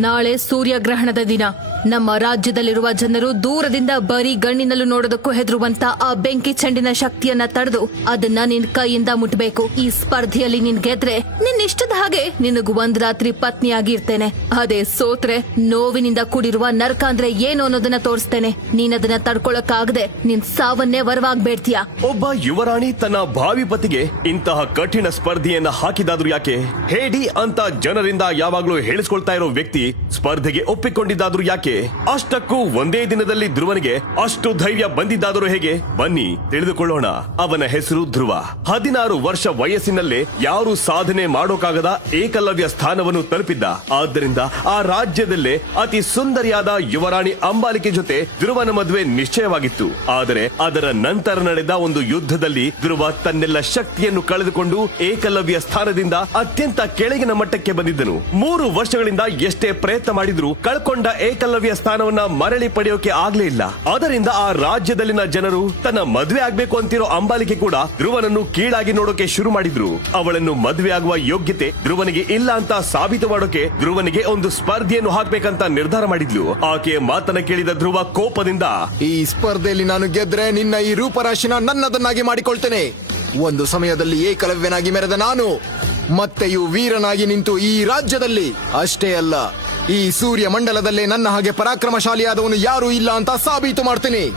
ನಾಳೆ ಸೂರ್ಯಗ್ರಹಣದ ದಿನ. ನಮ್ಮ ರಾಜ್ಯದಲ್ಲಿರುವ ಜನರು ದೂರದಿಂದ ಬರೀ ಗಣ್ಣಿನಲ್ಲೂ ನೋಡೋದಕ್ಕೂ ಹೆದರುವಂತ ಆ ಬೆಂಕಿ ಚೆಂಡಿನ ಶಕ್ತಿಯನ್ನ ತಡೆದು ಅದನ್ನ ನಿನ್ ಕೈಯಿಂದ ಮುಟ್ಬೇಕು. ಈ ಸ್ಪರ್ಧೆಯಲ್ಲಿ ನಿನ್ ಗೆದ್ರೆ ನಿನ್ ಇಷ್ಟದ ಹಾಗೆ ನಿನಗೂ ಒಂದ್ ರಾತ್ರಿ ಪತ್ನಿಯಾಗಿರ್ತೇನೆ. ಅದೇ ಸೋತ್ರೆ ನೋವಿನಿಂದ ಕೂಡಿರುವ ನರ್ಕ ಅಂದ್ರೆ ಏನು ಅನ್ನೋದನ್ನ ತೋರಿಸ್ತೇನೆ. ನೀನ್ ಅದನ್ನ ತಡ್ಕೊಳಕ್ಕಾಗದೆ ನಿನ್ ಸಾವನ್ನೇ ವರವಾಗ್ಬೇಡ್ತೀಯ. ಒಬ್ಬ ಯುವರಾಣಿ ತನ್ನ ಭಾವಿ ಪತಿಗೆ ಇಂತಹ ಕಠಿಣ ಸ್ಪರ್ಧೆಯನ್ನ ಹಾಕಿದಾದ್ರು ಯಾಕೆ? ಹೇಡಿ ಅಂತ ಜನರಿಂದ ಯಾವಾಗ್ಲೂ ಹೇಳಿಸ್ಕೊಳ್ತಾ ಇರೋ ವ್ಯಕ್ತಿ ಸ್ಪರ್ಧೆಗೆ ಒಪ್ಪಿಕೊಂಡಿದ್ದಾದ್ರು ಯಾಕೆ? ಅಷ್ಟಕ್ಕೂ ಒಂದೇ ದಿನದಲ್ಲಿ ಧ್ರುವನಿಗೆ ಅಷ್ಟು ಧೈರ್ಯ ಬಂದಿದ್ದಾದರೂ ಹೇಗೆ? ಬನ್ನಿ, ತಿಳಿದುಕೊಳ್ಳೋಣ. ಅವನ ಹೆಸರು ಧ್ರುವ. ಹದಿನಾರು ವರ್ಷ ವಯಸ್ಸಿನಲ್ಲೇ ಯಾರು ಸಾಧನೆ ಮಾಡೋಕಾಗದ ಏಕಲವ್ಯ ಸ್ಥಾನವನ್ನು ತಲುಪಿದ್ದ. ಆದ್ದರಿಂದ ಆ ರಾಜ್ಯದಲ್ಲೇ ಅತಿ ಸುಂದರಿಯಾದ ಯುವರಾಣಿ ಅಂಬಾಲಿಕೆ ಜೊತೆ ಧ್ರುವನ ಮದುವೆ ನಿಶ್ಚಯವಾಗಿತ್ತು. ಆದರೆ ಅದರ ನಂತರ ನಡೆದ ಒಂದು ಯುದ್ಧದಲ್ಲಿ ಧ್ರುವ ತನ್ನೆಲ್ಲ ಶಕ್ತಿಯನ್ನು ಕಳೆದುಕೊಂಡು ಏಕಲವ್ಯ ಸ್ಥಾನದಿಂದ ಅತ್ಯಂತ ಕೆಳಗಿನ ಮಟ್ಟಕ್ಕೆ ಬಂದಿದ್ದನು. ಮೂರು ವರ್ಷಗಳಿಂದ ಎಷ್ಟೇ ಪ್ರಯತ್ನ ಮಾಡಿದ್ರು ಕಳ್ಕೊಂಡ ಏಕಲವ್ಯ ಸ್ಥಾನವನ್ನ ಮರಳಿ ಪಡೆಯೋಕೆ ಆಗ್ಲೇ ಇಲ್ಲ. ಅದರಿಂದ ಆ ರಾಜ್ಯದಲ್ಲಿನ ಜನರು ತನ್ನ ಮದುವೆ ಆಗ್ಬೇಕು ಅಂತಿರೋ ಅಂಬಾಲಿಕೆ ಕೂಡ ಧ್ರುವನನ್ನು ಕೀಳಾಗಿ ನೋಡೋಕೆ ಶುರು ಮಾಡಿದ್ರು. ಅವಳನ್ನು ಮದುವೆ ಆಗುವ ಯೋಗ್ಯತೆ ಧ್ರುವನಿಗೆ ಇಲ್ಲ ಅಂತ ಸಾಬೀತು ಮಾಡೋಕೆ ಧ್ರುವನಿಗೆ ಒಂದು ಸ್ಪರ್ಧೆಯನ್ನು ಹಾಕ್ಬೇಕಂತ ನಿರ್ಧಾರ ಮಾಡಿದ್ಲು. ಆಕೆಯ ಮಾತನ್ನ ಕೇಳಿದ ಧ್ರುವ ಕೋಪದಿಂದ, ಈ ಸ್ಪರ್ಧೆಯಲ್ಲಿ ನಾನು ಗೆದ್ರೆ ನಿನ್ನ ಈ ರೂಪರಾಶಿನ ನನ್ನದನ್ನಾಗಿ ಮಾಡಿಕೊಳ್ತೇನೆ. ಒಂದು ಸಮಯದಲ್ಲಿ ಏಕಲವ್ಯನಾಗಿ ಮೆರೆದ ನಾನು ಮತ್ತೆಯೂ ವೀರನಾಗಿ ನಿಂತು ಈ ರಾಜ್ಯದಲ್ಲಿ. ಅಷ್ಟೇ ಅಲ್ಲ ಈ ಸೂರ್ಯ ಮಂಡಲದಲ್ಲೇ ನನ್ನ ಹಾಗೆ ಪರಾಕ್ರಮಶಾಲಿಯಾದವನು ಯಾರೂ ಇಲ್ಲ ಅಂತ ಸಾಬೀತು ಮಾಡ್ತೀನಿ.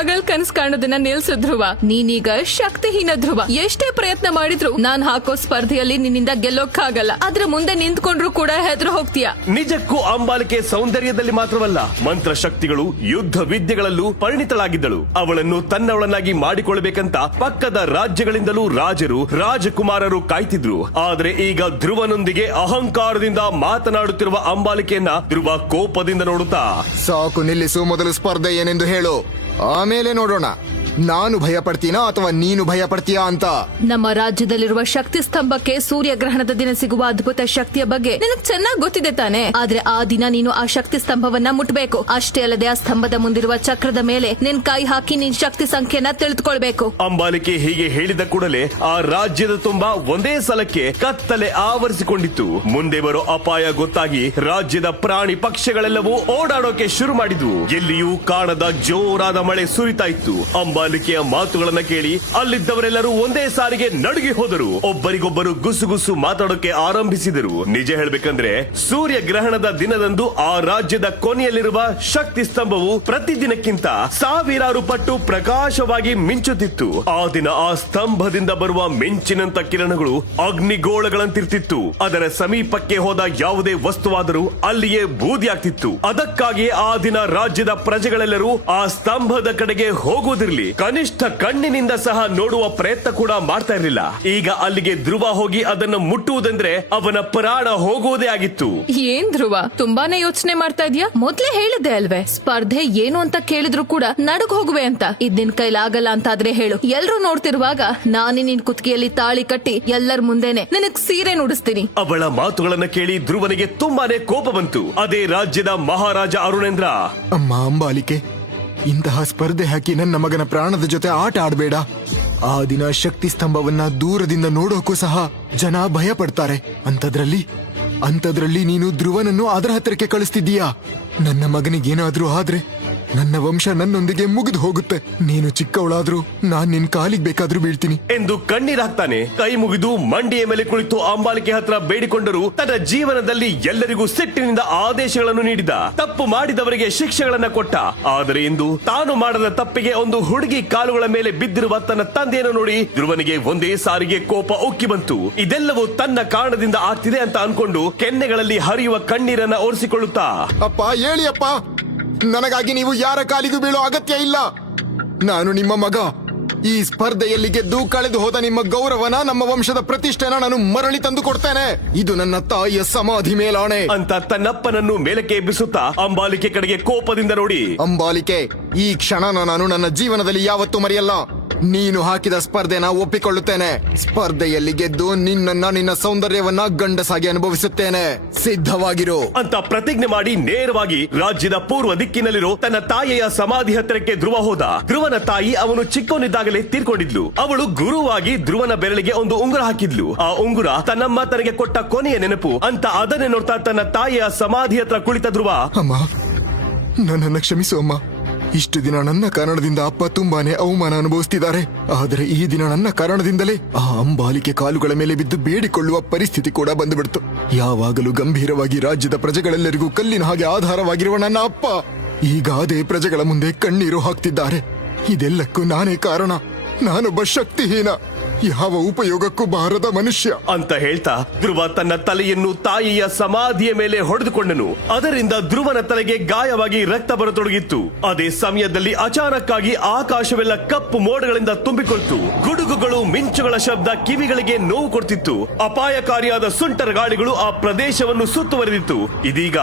ಹಗಲ್ ಕನ್ಸ್ ಕಾಣೋದನ್ನ ನಿಲ್ಸು ಧ್ರುವ. ನೀನೀಗ ಶಕ್ತಿಹೀನ ಧ್ರುವ. ಎಷ್ಟೇ ಪ್ರಯತ್ನ ಮಾಡಿದ್ರು ನಾನ್ ಹಾಕೋ ಸ್ಪರ್ಧೆಯಲ್ಲಿ ನಿನ್ನಿಂದ ಗೆಲ್ಲೋಕ್ಕಾಗಲ್ಲ. ಅದ್ರ ಮುಂದೆ ನಿಂತ್ಕೊಂಡ್ರು ಕೂಡ ಹೆದ್ರು ಹೋಗ್ತೀಯ. ನಿಜಕ್ಕೂ ಅಂಬಾಲಿಕೆ ಸೌಂದರ್ಯದಲ್ಲಿ ಮಾತ್ರವಲ್ಲ ಮಂತ್ರ ಶಕ್ತಿಗಳು ಯುದ್ಧ ವಿದ್ಯೆಗಳಲ್ಲೂ ಪರಿಣಿತಳಾಗಿದ್ದಳು. ಅವಳನ್ನು ತನ್ನವಳನ್ನಾಗಿ ಮಾಡಿಕೊಳ್ಳಬೇಕಂತ ಪಕ್ಕದ ರಾಜ್ಯಗಳಿಂದಲೂ ರಾಜರು ರಾಜಕುಮಾರರು ಕಾಯ್ತಿದ್ರು. ಆದ್ರೆ ಈಗ ಧ್ರುವನೊಂದಿಗೆ ಅಹಂಕಾರದಿಂದ ಮಾತನಾಡುತ್ತಿರುವ ಅಂಬಾಲಿಕೆಯನ್ನ ಧ್ರುವ ಕೋಪದಿಂದ ನೋಡುತ್ತಾ. ಸಾಕು ನಿಲ್ಲಿಸು ಮೊದಲು ಸ್ಪರ್ಧೆ ಏನೆಂದು ಹೇಳು. ಆಮೇಲೆ ನೋಡೋಣ. ನಾನು ಭಯ ಪಡ್ತೀನಾ ಅಥವಾ ನೀನು ಭಯ ಪಡ್ತೀಯಾ ಅಂತ? ನಮ್ಮ ರಾಜ್ಯದಲ್ಲಿರುವ ಶಕ್ತಿ ಸ್ತಂಭಕ್ಕೆ ಸೂರ್ಯಗ್ರಹಣದ ದಿನ ಸಿಗುವ ಅದ್ಭುತ ಶಕ್ತಿಯ ಬಗ್ಗೆ ನಿನಗ್ ಚೆನ್ನಾಗ್ ಗೊತ್ತಿದೆ ತಾನೆ. ಆದ್ರೆ ಆ ದಿನ ನೀನು ಆ ಶಕ್ತಿ ಸ್ತಂಭವನ್ನ ಮುಟ್ಬೇಕು. ಅಷ್ಟೇ ಅಲ್ಲದೆ ಆ ಸ್ತಂಭದ ಮುಂದಿರುವ ಚಕ್ರದ ಮೇಲೆ ನಿನ್ ಕೈ ಹಾಕಿ ನಿನ್ ಶಕ್ತಿ ಸಂಖ್ಯೆನ ತಿಳಿದುಕೊಳ್ಬೇಕು. ಅಂಬಾಲಿಕೆ ಹೀಗೆ ಹೇಳಿದ ಕೂಡಲೇ ಆ ರಾಜ್ಯದ ತುಂಬಾ ಒಂದೇ ಸಲಕ್ಕೆ ಕತ್ತಲೆ ಆವರಿಸಿಕೊಂಡಿತ್ತು. ಮುಂದೆ ಬರೋ ಅಪಾಯ ಗೊತ್ತಾಗಿ ರಾಜ್ಯದ ಪ್ರಾಣಿ ಪಕ್ಷಿಗಳೆಲ್ಲವೂ ಓಡಾಡೋಕೆ ಶುರು ಮಾಡಿದ್ವು. ಎಲ್ಲಿಯೂ ಕಾಣದ ಜೋರಾದ ಮಳೆ ಸುರಿತಾ ಇತ್ತು. ಅಂಬಾಲಿಕೆಯ ಮಾತುಗಳನ್ನ ಕೇಳಿ ಅಲ್ಲಿದ್ದವರೆಲ್ಲರೂ ಒಂದೇ ಸಾರಿಗೆ ನಡುಗಿ ಹೋದರು. ಒಬ್ಬರಿಗೊಬ್ಬರು ಗುಸುಗುಸು ಮಾತಾಡೋಕೆ ಆರಂಭಿಸಿದರು. ನಿಜ ಹೇಳ್ಬೇಕಂದ್ರೆ ಸೂರ್ಯ ಗ್ರಹಣದ ದಿನದಂದು ಆ ರಾಜ್ಯದ ಕೊನೆಯಲ್ಲಿರುವ ಶಕ್ತಿ ಸ್ತಂಭವು ಪ್ರತಿದಿನಕ್ಕಿಂತ ಸಾವಿರಾರು ಪಟ್ಟು ಪ್ರಕಾಶವಾಗಿ ಮಿಂಚುತ್ತಿತ್ತು. ಆ ದಿನ ಆ ಸ್ತಂಭದಿಂದ ಬರುವ ಮಿಂಚಿನಂತ ಕಿರಣಗಳು ಅಗ್ನಿಗೋಳಗಳಂತಿರ್ತಿತ್ತು. ಅದರ ಸಮೀಪಕ್ಕೆ ಹೋದ ಯಾವುದೇ ವಸ್ತುವಾದರೂ ಅಲ್ಲಿಯೇ ಬೂದಿಯಾಗ್ತಿತ್ತು. ಅದಕ್ಕಾಗಿ ಆ ದಿನ ರಾಜ್ಯದ ಪ್ರಜೆಗಳೆಲ್ಲರೂ ಆ ಸ್ತಂಭದ ಕಡೆಗೆ ಹೋಗುವುದಿರ್ಲಿ. ಕನಿಷ್ಠ ಕಣ್ಣಿನಿಂದ ಸಹ ನೋಡುವ ಪ್ರಯತ್ನ ಕೂಡ ಮಾಡ್ತಾ ಇರಲಿಲ್ಲ. ಈಗ ಅಲ್ಲಿಗೆ ಧ್ರುವ ಹೋಗಿ ಅದನ್ನು ಮುಟ್ಟುವುದಂದ್ರೆ ಅವನ ಪ್ರಾಣ ಹೋಗುವುದೇ ಆಗಿತ್ತು. ಏನ್ ಧ್ರುವ? ತುಂಬಾನೇ ಯೋಚನೆ ಮಾಡ್ತಾ ಇದೀಯಾ? ಮೊದ್ಲೇ ಹೇಳಿದ್ದೆ ಅಲ್ವೇ. ಸ್ಪರ್ಧೆ ಏನು ಅಂತ ಕೇಳಿದ್ರು ಕೂಡ ನಡುಗ್ ಹೋಗುವೆ ಅಂತ. ಇದ್ ನಿನ್ ಕೈಲಾಗಲ್ಲ ಅಂತಾದ್ರೆ ಹೇಳು. ಎಲ್ರೂ ನೋಡ್ತಿರುವಾಗ ನಾನೇ ನಿನ್ ಕುತ್ತಿಗೆಯಲ್ಲಿ ತಾಳಿ ಕಟ್ಟಿ ಎಲ್ಲರ ಮುಂದೆನೆ ನಿನಗ್ ಸೀರೆ ನುಡಿಸ್ತೀನಿ. ಅವಳ ಮಾತುಗಳನ್ನ ಕೇಳಿ ಧ್ರುವನಿಗೆ ತುಂಬಾನೇ ಕೋಪ ಬಂತು. ಅದೇ ರಾಜ್ಯದ ಮಹಾರಾಜ ಅರುಣೇಂದ್ರ. ಅಮ್ಮ ಅಂಬಾಲಿಕೆ. ಇಂತಹ ಸ್ಪರ್ಧೆ ಹಾಕಿ ನನ್ನ ಮಗನ ಪ್ರಾಣದ ಜೊತೆ ಆಟ ಆಡಬೇಡ. ಆ ದಿನ ಶಕ್ತಿ ಸ್ತಂಭವನ್ನ ದೂರದಿಂದ ನೋಡೋಕ್ಕೂ ಸಹ ಜನ ಭಯ ಪಡ್ತಾರೆ ಅಂತದ್ರಲ್ಲಿ ಅಂತದ್ರಲ್ಲಿ ನೀನು ಧ್ರುವನನ್ನು ಅದರ ಹತ್ತಿರಕ್ಕೆ ಕಳಿಸ್ತಿದ್ದೀಯಾ? ನನ್ನ ಮಗನಿಗೇನಾದ್ರೂ ಆದ್ರೆ ನನ್ನ ವಂಶ ನನ್ನೊಂದಿಗೆ ಮುಗಿದು ಹೋಗುತ್ತೆ. ನೀನು ಚಿಕ್ಕವಳಾದ್ರೂ ನಾನ್ ನಿನ್ ಕಾಲಿಗೆ ಬೇಕಾದ್ರೂ ಬೀಳ್ತೀನಿ. ಎಂದು ಕಣ್ಣೀರಾಗ್ತಾನೆ ಕೈ ಮುಗಿದು ಮಂಡಿಯ ಮೇಲೆ ಕುಳಿತು ಅಂಬಾಲಿಕೆ ಹತ್ರ ಬೇಡಿಕೊಂಡರು ತನ್ನ ಜೀವನದಲ್ಲಿ ಎಲ್ಲರಿಗೂ ಸಿಟ್ಟಿನಿಂದ ಆದೇಶಗಳನ್ನು ನೀಡಿದ. ತಪ್ಪು ಮಾಡಿದವರಿಗೆ ಶಿಕ್ಷೆಗಳನ್ನ ಕೊಟ್ಟ. ಆದರೆ ಇಂದು ತಾನು ಮಾಡದ ತಪ್ಪಿಗೆ ಒಂದು ಹುಡುಗಿ ಕಾಲುಗಳ ಮೇಲೆ ಬಿದ್ದಿರುವ ತನ್ನ ತಂದೆಯನ್ನು ನೋಡಿ ಧ್ರುವನಿಗೆ ಒಂದೇ ಸಾರಿಗೆ ಕೋಪ ಉಕ್ಕಿ ಬಂತು. ಇದೆಲ್ಲವೂ ತನ್ನ ಕಾರಣದಿಂದ ಆಗ್ತಿದೆ ಅಂತ ಅನ್ಕೊಂಡು ಕೆನ್ನೆಗಳಲ್ಲಿ ಹರಿಯುವ ಕಣ್ಣೀರನ್ನ ಒರೆಸಿಕೊಳ್ಳುತ್ತಾ. ಅಪ್ಪ ಹೇಳಿ ಅಪ್ಪ. ನನಗಾಗಿ ನೀವು ಯಾರ ಕಾಲಿಗೂ ಬೀಳೋ ಅಗತ್ಯ ಇಲ್ಲ. ನಾನು ನಿಮ್ಮ ಮಗ. ಈ ಸ್ಪರ್ಧೆಯಲ್ಲಿ ಗೆದ್ದು ಕಳೆದು ಹೋದ ನಿಮ್ಮ ಗೌರವನ ನಮ್ಮ ವಂಶದ ಪ್ರತಿಷ್ಠೆನ ನಾನು ಮರಳಿ ತಂದು ಕೊಡ್ತೇನೆ. ಇದು ನನ್ನ ತಾಯಿಯ ಸಮಾಧಿ ಮೇಲಾಣೆ. ಅಂತ ತನ್ನಪ್ಪನನ್ನು ಮೇಲಕ್ಕೆ ಎಬ್ಬಿಸುತ್ತಾ ಅಂಬಾಲಿಕೆ ಕಡೆಗೆ ಕೋಪದಿಂದ ನೋಡಿ. ಅಂಬಾಲಿಕೆ ಈ ಕ್ಷಣನ ನಾನು ನನ್ನ ಜೀವನದಲ್ಲಿ ಯಾವತ್ತೂ ಮರೆಯಲ್ಲ. ನೀನು ಹಾಕಿದ ಸ್ಪರ್ಧೆನ ಒಪ್ಪಿಕೊಳ್ಳುತ್ತೇನೆ. ಸ್ಪರ್ಧೆಯಲ್ಲಿ ಗೆದ್ದು ನಿನ್ನನ್ನ ನಿನ್ನ ಸೌಂದರ್ಯವನ್ನ ಗಂಡಸಾಗಿ ಅನುಭವಿಸುತ್ತೇನೆ. ಸಿದ್ಧವಾಗಿರು. ಅಂತ ಪ್ರತಿಜ್ಞೆ ಮಾಡಿ ನೇರವಾಗಿ ರಾಜ್ಯದ ಪೂರ್ವ ದಿಕ್ಕಿನಲ್ಲಿರೋ ತನ್ನ ತಾಯಿಯ ಸಮಾಧಿ ಹತ್ತಿರಕ್ಕೆ ಧ್ರುವ ಹೋದ. ಧ್ರುವನ ತಾಯಿ ಅವನು ಚಿಕ್ಕವನಿದ್ದಾಗಲೇ ತೀರ್ಕೊಂಡಿದ್ಲು. ಅವಳು ಗುರುವಾಗಿ ಧ್ರುವನ ಬೆರಳಿಗೆ ಒಂದು ಉಂಗುರ ಹಾಕಿದ್ಲು. ಆ ಉಂಗುರ ತನ್ನಮ್ಮ ತನಗೆ ಕೊಟ್ಟ ಕೊನೆಯ ನೆನಪು. ಅಂತ ಅದನ್ನೇ ನೋಡ್ತಾ ತನ್ನ ತಾಯಿಯ ಸಮಾಧಿ ಹತ್ರ ಕುಳಿತ ಧ್ರುವ. ಅಮ್ಮ ನನ್ನನ್ನು ಕ್ಷಮಿಸು ಅಮ್ಮ. ಇಷ್ಟು ದಿನ ನನ್ನ ಕಾರಣದಿಂದ ಅಪ್ಪ ತುಂಬಾನೇ ಅವಮಾನ ಅನುಭವಿಸ್ತಿದ್ದಾರೆ. ಆದರೆ ಈ ದಿನ ನನ್ನ ಕಾರಣದಿಂದಲೇ ಆ ಅಂಬಾಲಿಕೆ ಕಾಲುಗಳ ಮೇಲೆ ಬಿದ್ದು ಬೇಡಿಕೊಳ್ಳುವ ಪರಿಸ್ಥಿತಿ ಕೂಡ ಬಂದುಬಿಡ್ತು. ಯಾವಾಗಲೂ ಗಂಭೀರವಾಗಿ ರಾಜ್ಯದ ಪ್ರಜೆಗಳೆಲ್ಲರಿಗೂ ಕಲ್ಲಿನ ಹಾಗೆ ಆಧಾರವಾಗಿರುವ ನನ್ನ ಅಪ್ಪ ಈಗ ಅದೇ ಪ್ರಜೆಗಳ ಮುಂದೆ ಕಣ್ಣೀರು ಹಾಕ್ತಿದ್ದಾರೆ. ಇದೆಲ್ಲಕ್ಕೂ ನಾನೇ ಕಾರಣ. ನಾನೊಬ್ಬ ಶಕ್ತಿಹೀನ. ಯಾವ ಉಪಯೋಗಕ್ಕೂ ಬಾರದ ಮನುಷ್ಯ. ಅಂತ ಹೇಳ್ತಾ ಧ್ರುವ ತನ್ನ ತಲೆಯನ್ನು ತಾಯಿಯ ಸಮಾಧಿಯ ಮೇಲೆ ಹೊಡೆದುಕೊಂಡನು. ಅದರಿಂದ ಧ್ರುವನ ತಲೆಗೆ ಗಾಯವಾಗಿ ರಕ್ತ ಬರತೊಡಗಿತ್ತು. ಅದೇ ಸಮಯದಲ್ಲಿ ಅಚಾನಕ್ಕಾಗಿ ಆಕಾಶವೆಲ್ಲ ಕಪ್ಪು ಮೋಡಗಳಿಂದ ತುಂಬಿಕೊಳ್ತು. ಗುಡುಗುಗಳು ಮಿಂಚುಗಳ ಶಬ್ದ ಕಿವಿಗಳಿಗೆ ನೋವು ಕೊಡ್ತಿತ್ತು. ಅಪಾಯಕಾರಿಯಾದ ಸುಂಟರ ಗಾಳಿಗಳು ಆ ಪ್ರದೇಶವನ್ನು ಸುತ್ತುವರೆದಿತ್ತು. ಇದೀಗ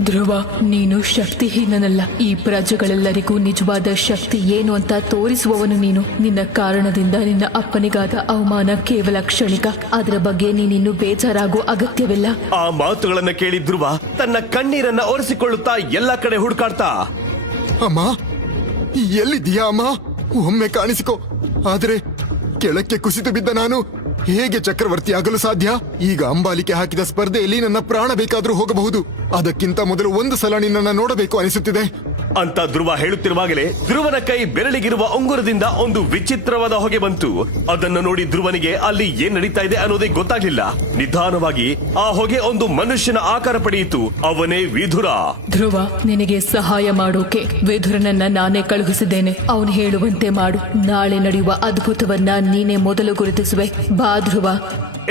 ಧ್ರುವ ನೀನು ಶಕ್ತಿಹೀನನಲ್ಲ. ಈ ಪ್ರಜೆಗಳೆಲ್ಲರಿಗೂ ನಿಜವಾದ ಶಕ್ತಿ ಏನು ಅಂತ ತೋರಿಸುವವನು ನೀನು. ನಿನ್ನ ಕಾರಣದಿಂದ ನಿನ್ನ ಅಪ್ಪನಿಗಾದ ಅವಮಾನ ಕೇವಲ ಕ್ಷಣಿಕ. ಅದರ ಬಗ್ಗೆ ನೀನಿನ್ನು ಬೇಜಾರಾಗೋ ಅಗತ್ಯವಿಲ್ಲ. ಆ ಮಾತುಗಳನ್ನ ಕೇಳಿ ಧ್ರುವ ತನ್ನ ಕಣ್ಣೀರನ್ನ ಒರೆಸಿಕೊಳ್ಳುತ್ತಾ ಎಲ್ಲ ಕಡೆ ಹುಡುಕಾಡ್ತಾ. ಅಮ್ಮ ಎಲ್ಲಿದ್ದೀಯಾ ಅಮ್ಮ? ಒಮ್ಮೆ ಕಾಣಿಸಿಕೊ. ಆದ್ರೆ ಕೆಳಕ್ಕೆ ಕುಸಿತು ಬಿದ್ದ ನಾನು ಹೇಗೆ ಚಕ್ರವರ್ತಿ ಆಗಲು ಸಾಧ್ಯ? ಈಗ ಅಂಬಾಲಿಕೆ ಹಾಕಿದ ಸ್ಪರ್ಧೆಯಲ್ಲಿ ನನ್ನ ಪ್ರಾಣ ಬೇಕಾದ್ರೂ ಹೋಗಬಹುದು. ಅದಕ್ಕಿಂತ ಮೊದಲು ಒಂದು ಸಲ ನಿನ್ನನ್ನ ನೋಡಬೇಕು ಅನಿಸುತ್ತಿದೆ. ಅಂತ ಧ್ರುವ ಹೇಳುತ್ತಿರುವಾಗಲೇ ಧ್ರುವನ ಕೈ ಬೆರಳಿಗಿರುವ ಉಂಗುರದಿಂದ ಒಂದು ವಿಚಿತ್ರವಾದ ಹೊಗೆ ಬಂತು. ಅದನ್ನು ನೋಡಿ ಧ್ರುವನಿಗೆ ಅಲ್ಲಿ ಏನ್ ನಡೀತಾ ಇದೆ ಅನ್ನೋದೇ ಗೊತ್ತಾಗ್ಲಿಲ್ಲ. ನಿಧಾನವಾಗಿ ಆ ಹೊಗೆ ಒಂದು ಮನುಷ್ಯನ ಆಕಾರ ಪಡೆಯಿತು. ಅವನೇ ವಿಧುರ. ಧ್ರುವ ನಿನಗೆ ಸಹಾಯ ಮಾಡೋಕೆ ವಿಧುರನನ್ನ ನಾನೇ ಕಳುಹಿಸಿದ್ದೇನೆ. ಅವನು ಹೇಳುವಂತೆ ಮಾಡು. ನಾಳೆ ನಡೆಯುವ ಅದ್ಭುತವನ್ನ ನೀನೇ ಮೊದಲು ಗುರುತಿಸುವೆ. ಬಾ ಧ್ರುವ.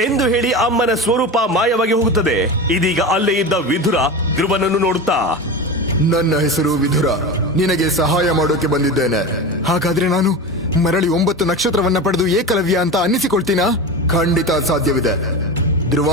ಎಂದು ಹೇಳಿ ಅಮ್ಮನ ಸ್ವರೂಪ ಮಾಯವಾಗಿ ಹೋಗುತ್ತದೆ. ಇದೀಗ ಅಲ್ಲೇ ಇದ್ದ ವಿಧುರ ಧ್ರುವನನ್ನು ನೋಡುತ್ತಾ ನನ್ನ ಹೆಸರು ವಿಧುರ. ನಿನಗೆ ಸಹಾಯ ಮಾಡೋಕೆ ಬಂದಿದ್ದೇನೆ. ಹಾಗಾದ್ರೆ ನಾನು ಮರಳಿ ಒಂಬತ್ತು ನಕ್ಷತ್ರವನ್ನ ಪಡೆದು ಏಕಲವ್ಯ ಅಂತ ಅನ್ನಿಸಿಕೊಳ್ತೀನಾ? ಖಂಡಿತ ಸಾಧ್ಯವಿದೆ. ಧ್ರುವ,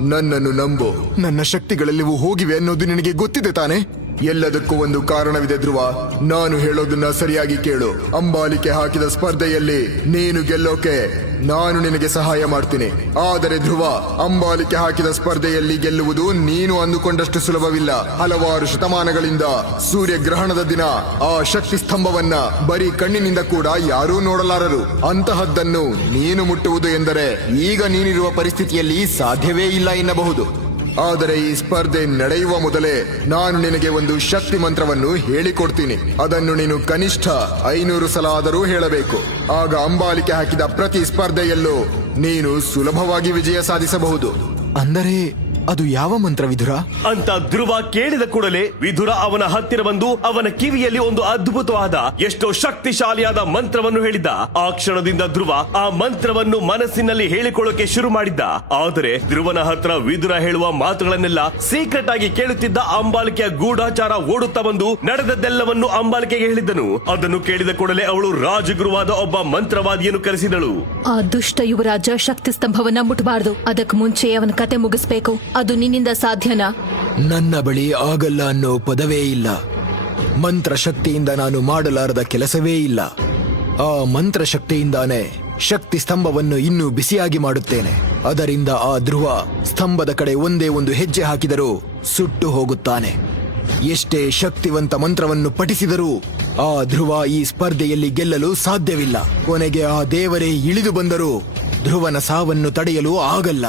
ನನ್ನನ್ನು ನಂಬು. ನನ್ನ ಶಕ್ತಿಗಳೆಲ್ಲವೂ ಹೋಗಿವೆ ಅನ್ನೋದು ನಿನಗೆ ಗೊತ್ತಿದೆ ತಾನೆ? ಎಲ್ಲದಕ್ಕೂ ಒಂದು ಕಾರಣವಿದೆ ಧ್ರುವ. ನಾನು ಹೇಳೋದನ್ನ ಸರಿಯಾಗಿ ಕೇಳು. ಅಂಬಾಲಿಕೆ ಹಾಕಿದ ಸ್ಪರ್ಧೆಯಲ್ಲಿ ನೀನು ಗೆಲ್ಲೋಕೆ ನಾನು ನಿನಗೆ ಸಹಾಯ ಮಾಡ್ತೀನಿ. ಆದರೆ ಧ್ರುವ, ಅಂಬಾಲಿಕೆ ಹಾಕಿದ ಸ್ಪರ್ಧೆಯಲ್ಲಿ ಗೆಲ್ಲುವುದು ನೀನು ಅಂದುಕೊಂಡಷ್ಟು ಸುಲಭವಿಲ್ಲ. ಹಲವಾರು ಶತಮಾನಗಳಿಂದ ಸೂರ್ಯಗ್ರಹಣದ ದಿನ ಆ ಶಕ್ತಿ ಸ್ತಂಭವನ್ನ ಬರೀ ಕಣ್ಣಿನಿಂದ ಕೂಡ ಯಾರೂ ನೋಡಲಾರರು. ಅಂತಹದ್ದನ್ನು ನೀನು ಮುಟ್ಟುವುದು ಎಂದರೆ ಈಗ ನೀನಿರುವ ಪರಿಸ್ಥಿತಿಯಲ್ಲಿ ಸಾಧ್ಯವೇ ಇಲ್ಲ ಎನ್ನಬಹುದು. ಆದರೆ ಈ ಸ್ಪರ್ಧೆ ನಡೆಯುವ ಮೊದಲೇ ನಾನು ನಿನಗೆ ಒಂದು ಶಕ್ತಿ ಮಂತ್ರವನ್ನು ಹೇಳಿಕೊಡ್ತೀನಿ. ಅದನ್ನು ನೀನು ಕನಿಷ್ಠ ಐನೂರು ಸಲ ಆದರೂ ಹೇಳಬೇಕು. ಆಗ ಅಂಬಾಲಿಕೆ ಹಾಕಿದ ಪ್ರತಿ ಸ್ಪರ್ಧೆಯಲ್ಲೂ ನೀನು ಸುಲಭವಾಗಿ ವಿಜಯ ಸಾಧಿಸಬಹುದು. ಅಂದರೆ ಅದು ಯಾವ ಮಂತ್ರ ವಿಧುರ? ಅಂತ ಧ್ರುವ ಕೇಳಿದ ಕೂಡಲೇ ವಿಧುರ ಅವನ ಹತ್ತಿರ ಬಂದು ಅವನ ಕಿವಿಯಲ್ಲಿ ಒಂದು ಅದ್ಭುತವಾದ ಎಷ್ಟೋ ಶಕ್ತಿಶಾಲಿಯಾದ ಮಂತ್ರವನ್ನು ಹೇಳಿದ್ದ. ಆ ಕ್ಷಣದಿಂದ ಧ್ರುವ ಆ ಮಂತ್ರವನ್ನು ಮನಸ್ಸಿನಲ್ಲಿ ಹೇಳಿಕೊಳ್ಳೋಕೆ ಶುರು ಮಾಡಿದ್ದ. ಆದರೆ ಧ್ರುವನ ಹತ್ರ ವಿಧುರ ಹೇಳುವ ಮಾತುಗಳನ್ನೆಲ್ಲ ಸೀಕ್ರೆಟ್ ಆಗಿ ಕೇಳುತ್ತಿದ್ದ ಅಂಬಾಲಿಕೆಯ ಗೂಢಾಚಾರ ಓಡುತ್ತಾ ಬಂದು ನಡೆದದ್ದೆಲ್ಲವನ್ನು ಅಂಬಾಲಿಕೆಗೆ ಹೇಳಿದ್ದನು. ಅದನ್ನು ಕೇಳಿದ ಕೂಡಲೇ ಅವಳು ರಾಜಗುರುವಾದ ಒಬ್ಬ ಮಂತ್ರವಾದಿಯನ್ನು ಕರೆಸಿದಳು. ಆ ದುಷ್ಟ ಯುವರಾಜ ಶಕ್ತಿ ಸ್ತಂಭವನ್ನ ಮುಟ್ಟಬಾರದು ಅದಕ್ಕೆ ಮುಂಚೆ ಅವನ ಕತೆ ಮುಗಿಸ್ಬೇಕು. ಅದು ನಿನ್ನಿಂದ ಸಾಧ್ಯನಾ? ನನ್ನ ಬಳಿ ಆಗಲ್ಲ ಅನ್ನೋ ಪದವೇ ಇಲ್ಲ. ಮಂತ್ರ ಶಕ್ತಿಯಿಂದ ನಾನು ಮಾಡಲಾರದ ಕೆಲಸವೇ ಇಲ್ಲ. ಆ ಮಂತ್ರ ಶಕ್ತಿಯಿಂದಾನೆ ಶಕ್ತಿ ಸ್ತಂಭವನ್ನು ಇನ್ನೂ ಬಿಸಿಯಾಗಿ ಮಾಡುತ್ತೇನೆ. ಅದರಿಂದ ಆ ಧ್ರುವ ಸ್ತಂಭದ ಕಡೆ ಒಂದೇ ಒಂದು ಹೆಜ್ಜೆ ಹಾಕಿದರೂ ಸುಟ್ಟು ಹೋಗುತ್ತಾನೆ. ಎಷ್ಟೇ ಶಕ್ತಿವಂತ ಮಂತ್ರವನ್ನು ಪಠಿಸಿದರೂ ಆ ಧ್ರುವ ಈ ಸ್ಪರ್ಧೆಯಲ್ಲಿ ಗೆಲ್ಲಲು ಸಾಧ್ಯವಿಲ್ಲ. ಕೊನೆಗೆ ಆ ದೇವರೇ ಇಳಿದು ಬಂದರೂ ಧ್ರುವನ ಸಾವನ್ನು ತಡೆಯಲು ಆಗಲ್ಲ.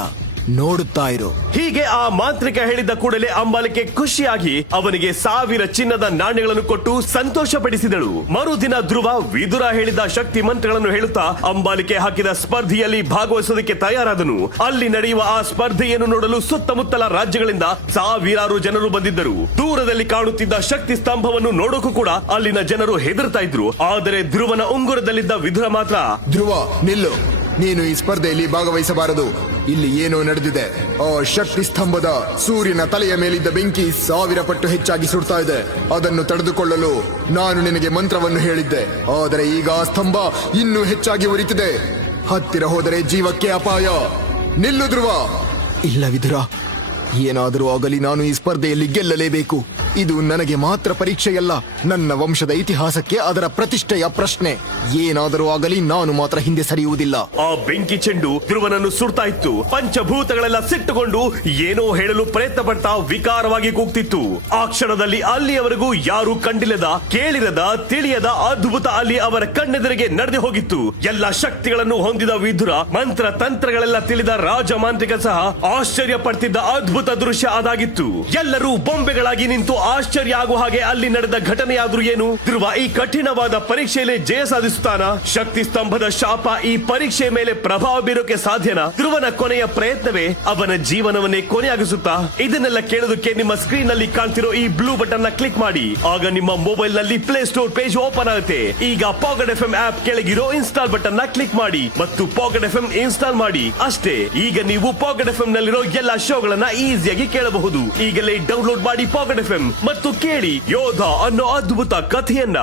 ನೋಡುತ್ತಾ ಇರು. ಹೀಗೆ ಆ ಮಾಂತ್ರಿಕ ಹೇಳಿದ ಕೂಡಲೇ ಅಂಬಾಲಿಕೆ ಖುಷಿಯಾಗಿ ಅವನಿಗೆ ಸಾವಿರ ಚಿನ್ನದ ನಾಣ್ಯಗಳನ್ನು ಕೊಟ್ಟು ಸಂತೋಷಪಡಿಸಿದಳು. ಮರುದಿನ ಧ್ರುವ ವಿದುರ ಹೇಳಿದ ಶಕ್ತಿ ಮಂತ್ರಗಳನ್ನು ಹೇಳುತ್ತಾ ಅಂಬಾಲಿಕೆ ಹಾಕಿದ ಸ್ಪರ್ಧೆಯಲ್ಲಿ ಭಾಗವಹಿಸೋದಕ್ಕೆ ತಯಾರಾದನು. ಅಲ್ಲಿ ನಡೆಯುವ ಆ ಸ್ಪರ್ಧೆಯನ್ನು ನೋಡಲು ಸುತ್ತಮುತ್ತಲ ರಾಜ್ಯಗಳಿಂದ ಸಾವಿರಾರು ಜನರು ಬಂದಿದ್ದರು. ದೂರದಲ್ಲಿ ಕಾಣುತ್ತಿದ್ದ ಶಕ್ತಿ ಸ್ತಂಭವನ್ನು ನೋಡೋಕು ಕೂಡ ಅಲ್ಲಿನ ಜನರು ಹೆದರ್ತಾ ಇದ್ರು. ಆದರೆ ಧ್ರುವನ ಉಂಗುರದಲ್ಲಿದ್ದ ವಿಧುರ ಮಾತ್ರ ಧ್ರುವ ನಿಲ್ಲು. ನೀನು ಈ ಸ್ಪರ್ಧೆಯಲ್ಲಿ ಭಾಗವಹಿಸಬಾರದು. ಇಲ್ಲಿ ಏನೋ ನಡೆದಿದೆ. ಆ ಶಕ್ತಿ ಸ್ತಂಭದ ಸೂರ್ಯನ ತಲೆಯ ಮೇಲಿದ್ದ ಬೆಂಕಿ ಸಾವಿರ ಪಟ್ಟು ಹೆಚ್ಚಾಗಿ ಸುಡ್ತಾ ಇದೆ. ಅದನ್ನು ತಡೆದುಕೊಳ್ಳಲು ನಾನು ನಿನಗೆ ಮಂತ್ರವನ್ನು ಹೇಳಿದ್ದೆ. ಆದರೆ ಈಗ ಆ ಸ್ತಂಭ ಇನ್ನೂ ಹೆಚ್ಚಾಗಿ ಉರಿತಿದೆ. ಹತ್ತಿರ ಹೋದರೆ ಜೀವಕ್ಕೆ ಅಪಾಯ. ನಿಲ್ಲುದ್ರುವ ಇಲ್ಲ ವಿಧುರ ಏನಾದರೂ ಆಗಲಿ ನಾನು ಈ ಸ್ಪರ್ಧೆಯಲ್ಲಿ ಗೆಲ್ಲಲೇಬೇಕು. ಇದು ನನಗೆ ಮಾತ್ರ ಪರೀಕ್ಷೆಯಲ್ಲ, ನನ್ನ ವಂಶದ ಇತಿಹಾಸಕ್ಕೆ ಅದರ ಪ್ರತಿಷ್ಠೆಯ ಪ್ರಶ್ನೆ. ಏನಾದರೂ ಆಗಲಿ ನಾನು ಮಾತ್ರ ಹಿಂದೆ ಸರಿಯುವುದಿಲ್ಲ. ಆ ಬೆಂಕಿ ಚೆಂಡು ಧ್ರುವನನ್ನು ಸುಡ್ತಾ ಇತ್ತು. ಪಂಚಭೂತಗಳೆಲ್ಲ ಸಿಟ್ಟುಕೊಂಡು ಏನೋ ಹೇಳಲು ಪ್ರಯತ್ನ ಪಡ್ತಾ ವಿಕಾರವಾಗಿ ಕೂಗ್ತಿತ್ತು. ಆ ಕ್ಷಣದಲ್ಲಿ ಅಲ್ಲಿಯವರೆಗೂ ಯಾರು ಕಂಡಿಲ್ಲದ, ಕೇಳಿರದ, ತಿಳಿಯದ ಅದ್ಭುತ ಅಲ್ಲಿ ಅವರ ಕಣ್ಣೆದುರಿಗೆ ನಡೆದು ಹೋಗಿತ್ತು. ಎಲ್ಲ ಶಕ್ತಿಗಳನ್ನು ಹೊಂದಿದ ವಿಧುರ, ಮಂತ್ರ ತಂತ್ರಗಳೆಲ್ಲ ತಿಳಿದ ರಾಜಮಾಂತ್ರಿಕ ಸಹ ಆಶ್ಚರ್ಯ ಪಡ್ತಿದ್ದ ಅದ್ಭುತ ದೃಶ್ಯ ಅದಾಗಿತ್ತು. ಎಲ್ಲರೂ ಬೊಂಬೆಗಳಾಗಿ ನಿಂತು ಆಶ್ಚರ್ಯ ಆಗುವ ಹಾಗೆ ಅಲ್ಲಿ ನಡೆದ ಘಟನೆಯಾದ್ರೂ ಏನು? ಧ್ರುವ, ಈ ಕಠಿಣವಾದ ಪರೀಕ್ಷೆಯಲ್ಲಿ ಜಯ ಸಾಧಿಸುತ್ತಾನ? ಶಕ್ತಿ ಸ್ತಂಭದ ಶಾಪ ಈ ಪರೀಕ್ಷೆ ಮೇಲೆ ಪ್ರಭಾವ ಬೀರೋಕೆ ಸಾಧ್ಯನಾ? ಧ್ರುವನ ಕೊನೆಯ ಪ್ರಯತ್ನವೇ ಅವನ ಜೀವನವನ್ನೇ ಕೊನೆಯಾಗಿಸುತ್ತಾ? ಇದನ್ನೆಲ್ಲ ಕೇಳೋದಕ್ಕೆ ನಿಮ್ಮ ಸ್ಕ್ರೀನ್ನಲ್ಲಿ ಕಾಣ್ತಿರೋ ಈ ಬ್ಲೂ ಬಟನ್ನ ಕ್ಲಿಕ್ ಮಾಡಿ. ಆಗ ನಿಮ್ಮ ಮೊಬೈಲ್ನಲ್ಲಿ ಪ್ಲೇ ಸ್ಟೋರ್ ಪೇಜ್ ಓಪನ್ ಆಗುತ್ತೆ. ಈಗ ಪಾಕೆಟ್ ಎಫ್ ಎಂ ಆಪ್ ಕೆಳಗಿರೋ ಇನ್ಸ್ಟಾಲ್ ಬಟನ್ನ ಕ್ಲಿಕ್ ಮಾಡಿ ಮತ್ತು ಪಾಕೆಟ್ ಎಫ್ ಎಂ ಇನ್ಸ್ಟಾಲ್ ಮಾಡಿ. ಅಷ್ಟೇ, ಈಗ ನೀವು ಪಾಕೆಟ್ ಎಫ್ ಎಂ ನಲ್ಲಿರೋ ಎಲ್ಲಾ ಶೋಗಳನ್ನ ಈಸಿಯಾಗಿ ಕೇಳಬಹುದು. ಈಗಲೇ ಡೌನ್ಲೋಡ್ ಮಾಡಿ ಪಾಕೆಟ್ ಎಫ್ ಎಂ ಮತ್ತು ಕೇಳಿ ಯೋಧ ಅನ್ನೋ ಅದ್ಭುತ ಕಥೆಯನ್ನ.